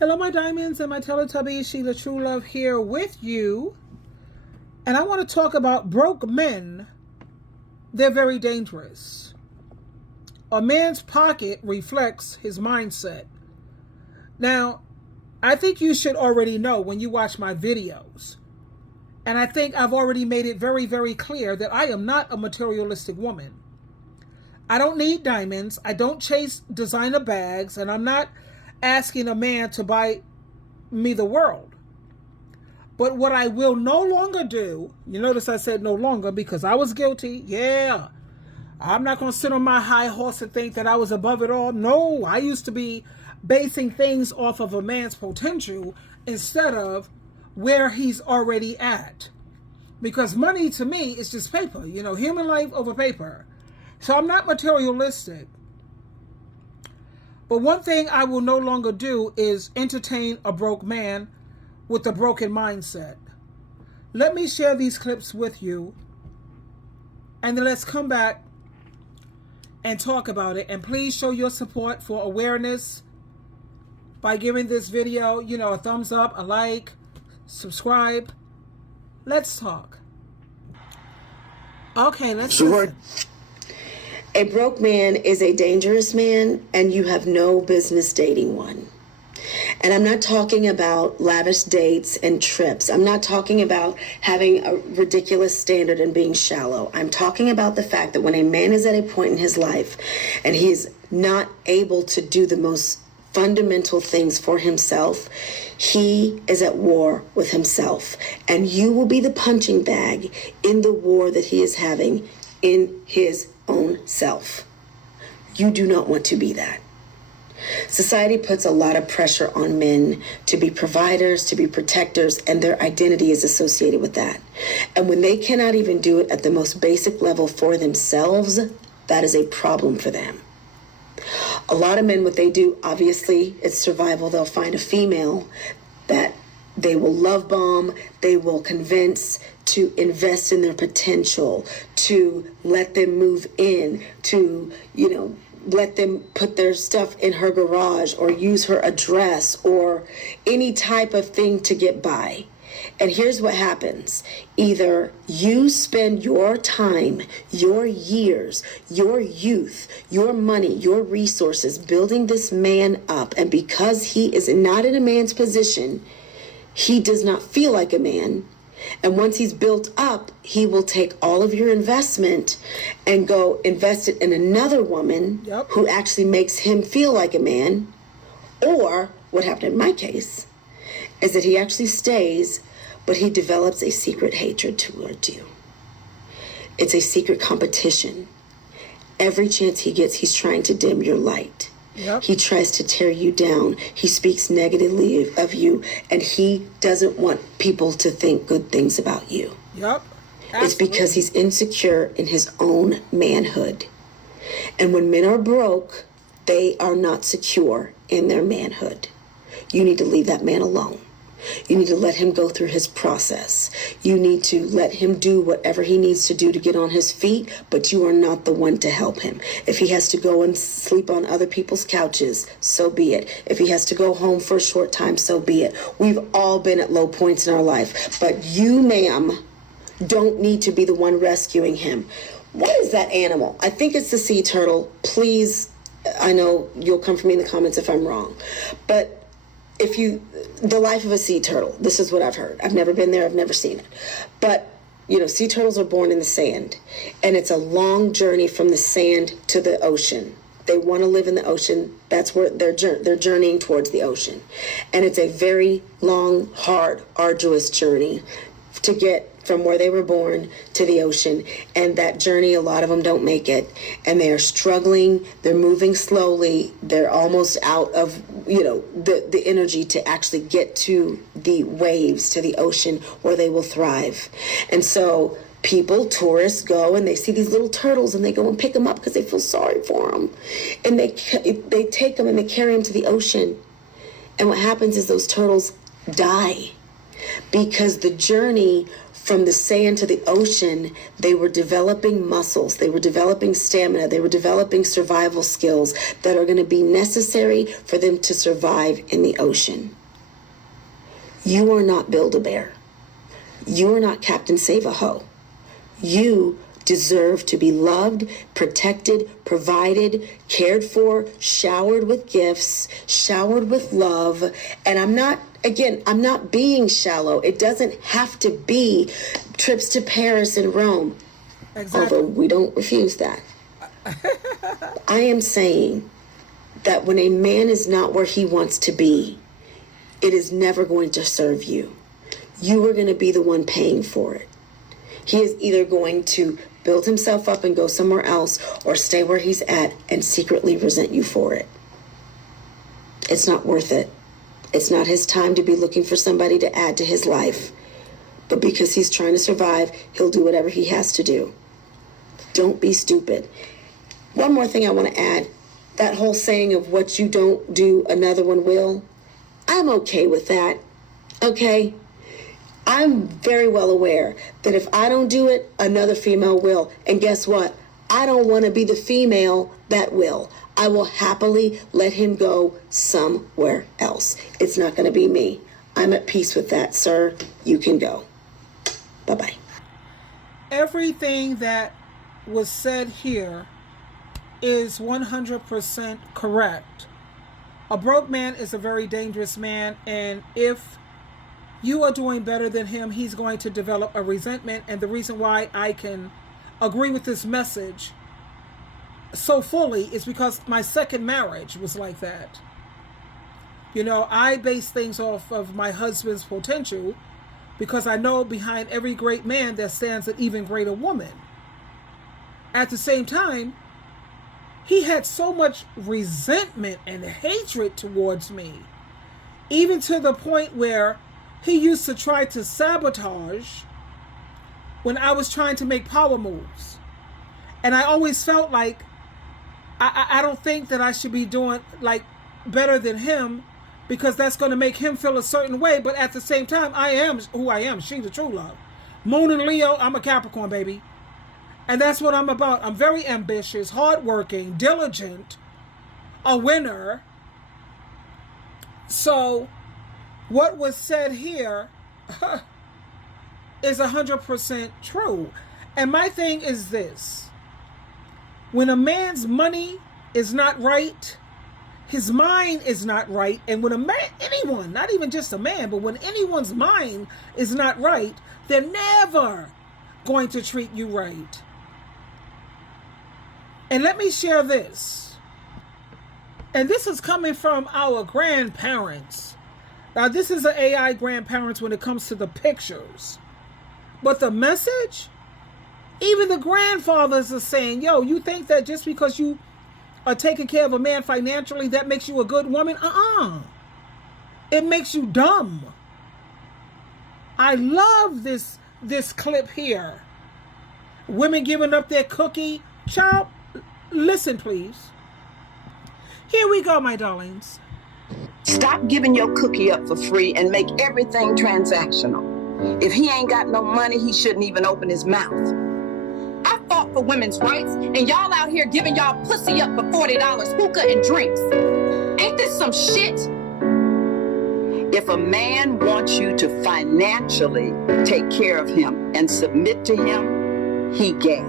Hello, my diamonds and my Teletubbies. SheilaTruelove here with you. And I want to talk about broke men. They're very dangerous. A man's pocket reflects his mindset. Now, I think you should already know when you watch my videos. And I think I've already made it very, very clear that I am not a materialistic woman. I don't need diamonds. I don't chase designer bags. And I'm not asking a man to buy me the world. But what I will no longer do, you notice I said no longer because I was guilty. Yeah. I'm not going to sit on my high horse and think that I was above it all. No, I used to be basing things off of a man's potential instead of where he's already at. Because money to me is just paper, human life over paper. So I'm not materialistic. But one thing I will no longer do is entertain a broke man with a broken mindset. Let me share these clips with you, and then let's come back and talk about it. And please show your support for awareness by giving this video, a thumbs up, a like, subscribe. Let's talk. Okay, let's listen. A broke man is a dangerous man, and you have no business dating one. And I'm not talking about lavish dates and trips. I'm not talking about having a ridiculous standard and being shallow. I'm talking about the fact that when a man is at a point in his life and he is not able to do the most fundamental things for himself, he is at war with himself. And you will be the punching bag in the war that he is having in his own self. You do not want to be that. Society puts a lot of pressure on men to be providers, to be protectors, and their identity is associated with that. And when they cannot even do it at the most basic level for themselves, that is a problem for them. A lot of men, what they do, obviously, it's survival. They'll find a female that they will love bomb, they will convince to invest in their potential, to let them move in, to, let them put their stuff in her garage or use her address or any type of thing to get by. And here's what happens. Either you spend your time, your years, your youth, your money, your resources building this man up, and because he is not in a man's position, he does not feel like a man. And once he's built up, he will take all of your investment and go invest it in another woman who actually makes him feel like a man. Or what happened in my case is that he actually stays, but he develops a secret hatred towards you. It's a secret competition. Every chance he gets, he's trying to dim your light. He tries to tear you down. He speaks negatively of you, and he doesn't want people to think good things about you. It's because he's insecure in his own manhood. And when men are broke, they are not secure in their manhood. You need to leave that man alone. You need to let him go through his process. You need to let him do whatever he needs to do to get on his feet, but you are not the one to help him. If he has to go and sleep on other people's couches, so be it. If he has to go home for a short time, so be it. We've all been at low points in our life, but you, ma'am, don't need to be the one rescuing him. What is that animal? I think it's the sea turtle. Please, I know you'll come for me in the comments if I'm wrong, but the life of a sea turtle, this is what I've heard. I've never been there. I've never seen it. But, sea turtles are born in the sand, and it's a long journey from the sand to the ocean. They want to live in the ocean. That's where they're journeying towards the ocean. And it's a very long, hard, arduous journey to get from where they were born to the ocean. And that journey, a lot of them don't make it. And they are struggling. They're moving slowly. They're almost out of, the energy to actually get to the waves, to the ocean where they will thrive. And so tourists go and they see these little turtles and they go and pick them up because they feel sorry for them. And they take them and they carry them to the ocean. And what happens is those turtles die because the journey from the sand to the ocean, they were developing muscles, they were developing stamina, they were developing survival skills that are going to be necessary for them to survive in the ocean. You are not Build-A-Bear. You are not Captain Save-A-Ho. You deserve to be loved, protected, provided, cared for, showered with gifts, showered with love. And I'm not being shallow. It doesn't have to be trips to Paris and Rome. Exactly. Although we don't refuse that. I am saying that when a man is not where he wants to be, it is never going to serve you. You are going to be the one paying for it. He is either going to build himself up and go somewhere else, or stay where he's at and secretly resent you for it. It's not worth it. It's not his time to be looking for somebody to add to his life. But because he's trying to survive, he'll do whatever he has to do. Don't be stupid. One more thing I want to add. That whole saying of what you don't do, another one will. I'm okay with that. Okay? I'm very well aware that if I don't do it, another female will. And guess what? I don't want to be the female that will. I will happily let him go somewhere else. It's not going to be me. I'm at peace with that, sir. You can go. Bye-bye. Everything that was said here is 100% correct. A broke man is a very dangerous man, and if you are doing better than him, he's going to develop a resentment. And the reason why I can agree with this message so fully is because my second marriage was like that. You know, I base things off of my husband's potential because I know behind every great man there stands an even greater woman. At the same time, he had so much resentment and hatred towards me, even to the point where he used to try to sabotage when I was trying to make power moves. And I always felt like I don't think that I should be doing like better than him because that's going to make him feel a certain way. But at the same time, I am who I am, SheilaTruelove. Moon and Leo, I'm a Capricorn, baby. And that's what I'm about. I'm very ambitious, hardworking, diligent, a winner. So what was said here is 100% true. And my thing is this. When a man's money is not right, his mind is not right. And when a man, anyone, not even just a man, but when anyone's mind is not right, they're never going to treat you right. And let me share this. And this is coming from our grandparents. Now, this is an AI grandparents when it comes to the pictures. But the message, even the grandfathers are saying, yo, you think that just because you are taking care of a man financially, that makes you a good woman? It makes you dumb. I love this clip here. Women giving up their cookie. Child, listen, please. Here we go, my darlings. Stop giving your cookie up for free and make everything transactional. If he ain't got no money, he shouldn't even open his mouth. I fought for women's rights, and y'all out here giving y'all pussy up for $40 hookah and drinks. Ain't this some shit? If a man wants you to financially take care of him and submit to him, he gay.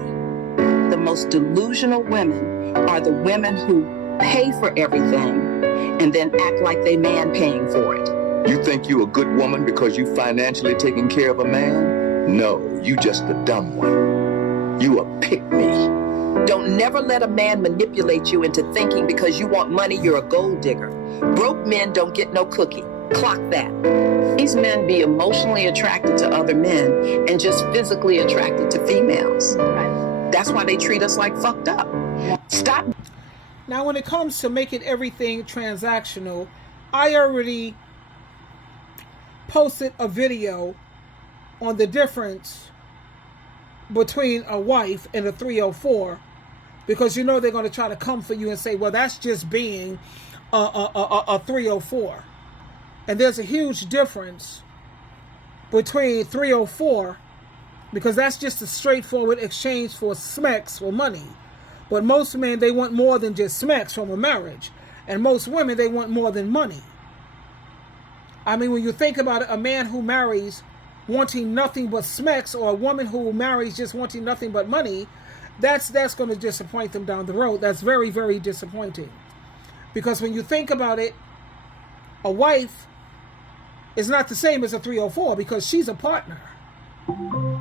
The most delusional women are the women who pay for everything and then act like they man paying for it. You think you a good woman because you financially taking care of a man? No, you just a dumb one. You a pick-me. Don't never let a man manipulate you into thinking because you want money you're a gold digger. Broke men don't get no cookie. Clock that. These men be emotionally attracted to other men and just physically attracted to females. That's why they treat us like fucked up. Stop. Now, when it comes to making everything transactional, I already posted a video on the difference between a wife and a 304, because you know they're going to try to come for you and say, well, that's just being a 304. And there's a huge difference between 304 because that's just a straightforward exchange for smacks for money. But most men, they want more than just smacks from a marriage. And most women, they want more than money. I mean, when you think about it, a man who marries wanting nothing but smacks, or a woman who marries just wanting nothing but money, that's going to disappoint them down the road. That's very, very disappointing. Because when you think about it, a wife is not the same as a 304, because she's a partner.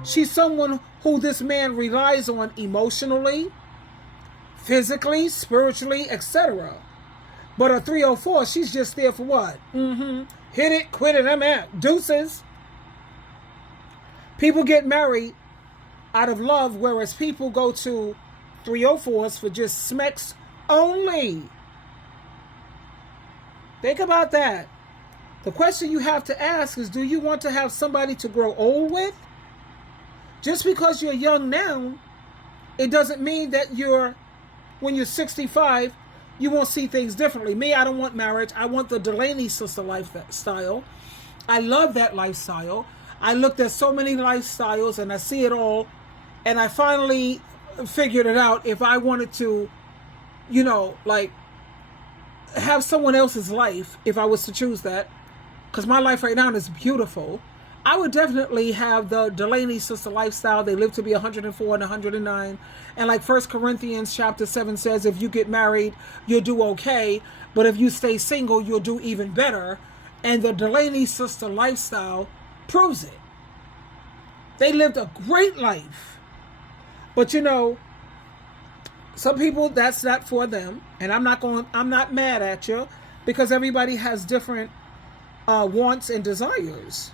She's someone who this man relies on emotionally, physically, spiritually, etc. But a 304, she's just there for what? Hit it, quit it, I'm out. Deuces. People get married out of love, whereas people go to 304s for just smacks only. Think about that. The question you have to ask is, do you want to have somebody to grow old with? Just because you're young now, it doesn't mean that when you're 65, you won't see things differently. Me, I don't want marriage. I want the Delaney sister lifestyle. I love that lifestyle. I looked at so many lifestyles and I see it all. And I finally figured it out. If I wanted to, have someone else's life, if I was to choose that, because my life right now is beautiful, I would definitely have the Delaney sister lifestyle. They live to be 104 and 109. And like 1 Corinthians chapter 7 says, if you get married, you'll do okay. But if you stay single, you'll do even better. And the Delaney sister lifestyle proves it. They lived a great life. But some people, that's not for them. And I'm not mad at you, because everybody has different wants and desires.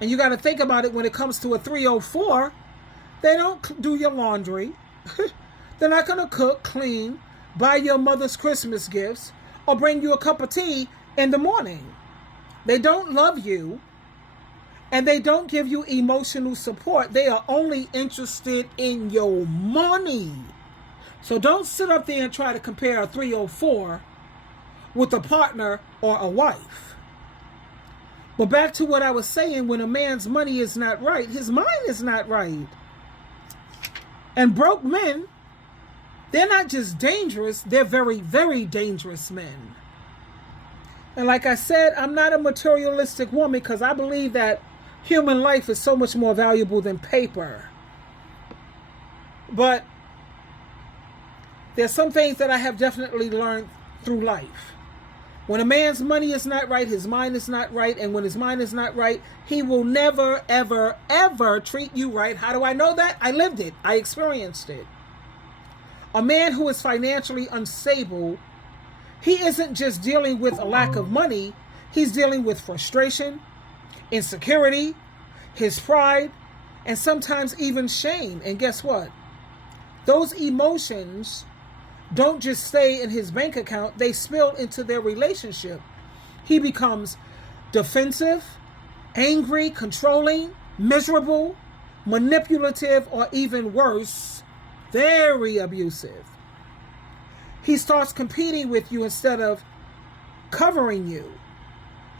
And you got to think about it. When it comes to a 304, they don't do your laundry. They're not going to cook, clean, buy your mother's Christmas gifts, or bring you a cup of tea in the morning. They don't love you, and they don't give you emotional support. They are only interested in your money. So don't sit up there and try to compare a 304 with a partner or a wife. But back to what I was saying, when a man's money is not right, his mind is not right. And broke men, they're not just dangerous, they're very, very dangerous men. And like I said, I'm not a materialistic woman, because I believe that human life is so much more valuable than paper. But there's some things that I have definitely learned through life. When a man's money is not right, his mind is not right. And when his mind is not right, he will never, ever, ever treat you right. How do I know that? I lived it. I experienced it. A man who is financially unstable, he isn't just dealing with a lack of money. He's dealing with frustration, insecurity, his pride, and sometimes even shame. And guess what? Those emotions don't just stay in his bank account, they spill into their relationship. He becomes defensive, angry, controlling, miserable, manipulative, or even worse, very abusive. He starts competing with you instead of covering you.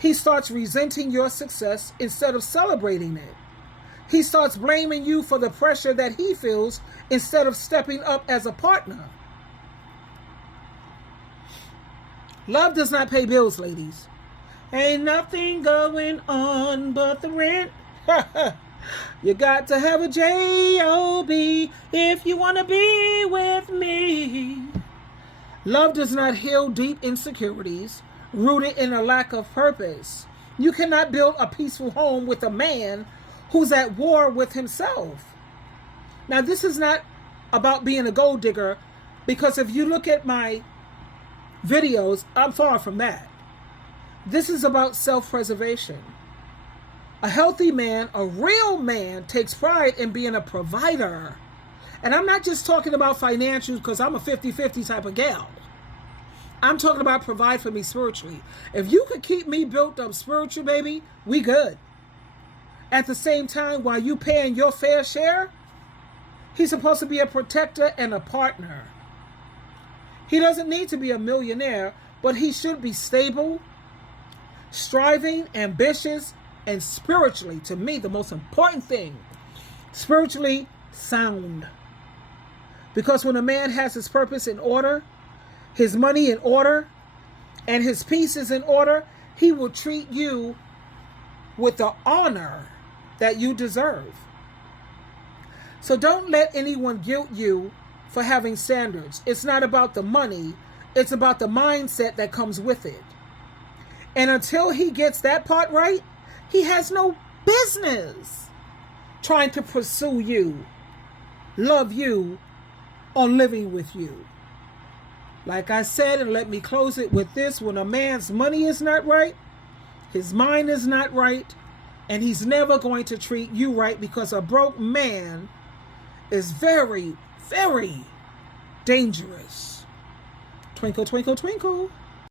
He starts resenting your success instead of celebrating it. He starts blaming you for the pressure that he feels instead of stepping up as a partner. Love does not pay bills, ladies. Ain't nothing going on but the rent. You got to have a J-O-B if you want to be with me. Love does not heal deep insecurities rooted in a lack of purpose. You cannot build a peaceful home with a man who's at war with himself. Now, this is not about being a gold digger, because if you look at my videos, I'm far from that. This is about self-preservation. A healthy man, a real man, takes pride in being a provider. And I'm not just talking about financials, because I'm a 50-50 type of gal. I'm talking about provide for me spiritually. If you could keep me built up spiritual, baby, we good. At the same time, while you paying your fair share, he's supposed to be a protector and a partner. He doesn't need to be a millionaire, but he should be stable, striving, ambitious, and spiritually, to me, the most important thing spiritually sound. Because when a man has his purpose in order, his money in order, and his peace is in order, he will treat you with the honor that you deserve. So don't let anyone guilt you for having standards. It's not about the money. It's about the mindset that comes with it. And until he gets that part right, he has no business trying to pursue you, love you, or living with you. Like I said, and let me close it with this, when a man's money is not right, his mind is not right, and he's never going to treat you right, because a broke man is very, very dangerous. Twinkle, twinkle, twinkle.